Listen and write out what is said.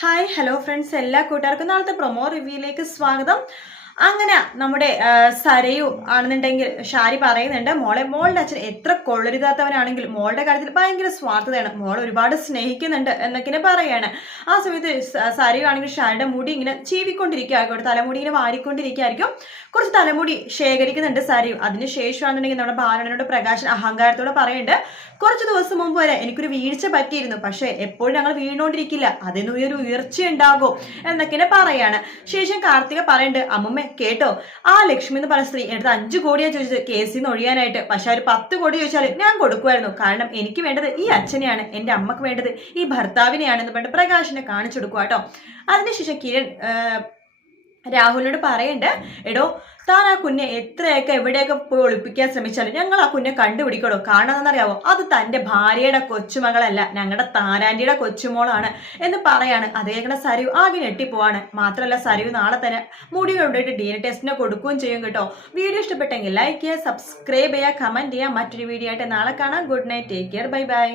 Hi hello friends, എല്ലാ കൂട്ടുകാർക്കും നാളത്തെ പ്രൊമോ റിവ്യൂയിലേക്ക് സ്വാഗതം. അങ്ങനെ നമ്മുടെ സരയു ആണെന്നുണ്ടെങ്കിൽ ഷാരി പറയുന്നുണ്ട്, മോളുടെ അച്ഛൻ എത്ര കൊള്ളരുതാത്തവനാണെങ്കിലും മോളുടെ കാര്യത്തിൽ ഭയങ്കര സ്വാർത്ഥതയാണ്, മോൾ ഒരുപാട് സ്നേഹിക്കുന്നുണ്ട് എന്നൊക്കെ പറയാണ്. ആ സമയത്ത് സരയു ആണെങ്കിൽ ഷാരിയുടെ മുടി ഇങ്ങനെ ചീവിക്കൊണ്ടിരിക്കുകയായിരിക്കും, തലമുടി ഇങ്ങനെ വാരിക്കൊണ്ടിരിക്കുകയായിരിക്കും. കുറച്ച് തലമുടി ശേഖരിക്കുന്നുണ്ട് സരയു. അതിനുശേഷമാണെന്നുണ്ടെങ്കിൽ നമ്മുടെ ബാലനോട് പ്രകാശൻ അഹങ്കാരത്തോടെ പറയുന്നുണ്ട്, കുറച്ച് ദിവസം മുമ്പ് വരെ എനിക്കൊരു വീഴ്ച പറ്റിയിരുന്നു, പക്ഷെ എപ്പോഴും ഞങ്ങൾ വീണോണ്ടിരിക്കില്ല, അതിന് ഒരു ഉയർച്ച ഉണ്ടാകും എന്നൊക്കെ പറയാണ്. ശേഷം കാർത്തിക പറയുന്നുണ്ട്, അമ്മമ്മ കേട്ടോ, ആ ലക്ഷ്മി എന്ന് പറഞ്ഞ സ്ത്രീ എടുത്ത് 5 കോടിയാണ് ചോദിച്ചത് കേസിൽ നിന്ന് ഒഴിയാനായിട്ട്. പക്ഷെ ഒരു 10 കോടി ചോദിച്ചാൽ ഞാൻ കൊടുക്കുമായിരുന്നു, കാരണം എനിക്ക് വേണ്ടത് ഈ അച്ഛനെയാണ്, എന്റെ അമ്മക്ക് വേണ്ടത് ഈ ഭർത്താവിനെയാണെന്ന് പറഞ്ഞിട്ട് പ്രകാശിനെ കാണിച്ചു കൊടുക്കുക കേട്ടോ. അതിനുശേഷം കിരൺ രാഹുലിനോട് പറയുന്നുണ്ട്, എടോ താൻ ആ കുഞ്ഞെ എത്രയൊക്കെ എവിടെയൊക്കെ പോയി ഒളിപ്പിക്കാൻ ശ്രമിച്ചാലും ഞങ്ങൾ ആ കുഞ്ഞെ കണ്ടുപിടിക്കണോ. കാണുന്നറിയാവോ, അത് തന്റെ ഭാര്യയുടെ കൊച്ചുമകളല്ല, ഞങ്ങളുടെ താരാന്റിയുടെ കൊച്ചുമോളാണ് എന്ന് പറയാണ്. അതേക്കണ സരയു ആകെ ഞെട്ടിപ്പോവാണ്. മാത്രമല്ല സരയു നാളെ തന്നെ മുടി കൊണ്ടുപോയിട്ട് DNA ടെസ്റ്റിനെ കൊടുക്കുകയും ചെയ്യും കേട്ടോ. വീഡിയോ ഇഷ്ടപ്പെട്ടെങ്കിൽ ലൈക്ക് ചെയ്യുക, സബ്സ്ക്രൈബ് ചെയ്യുക, കമന്റ് ചെയ്യുക. മറ്റൊരു വീഡിയോ ആയിട്ട് നാളെ കാണാം. Good night, take care, bye bye.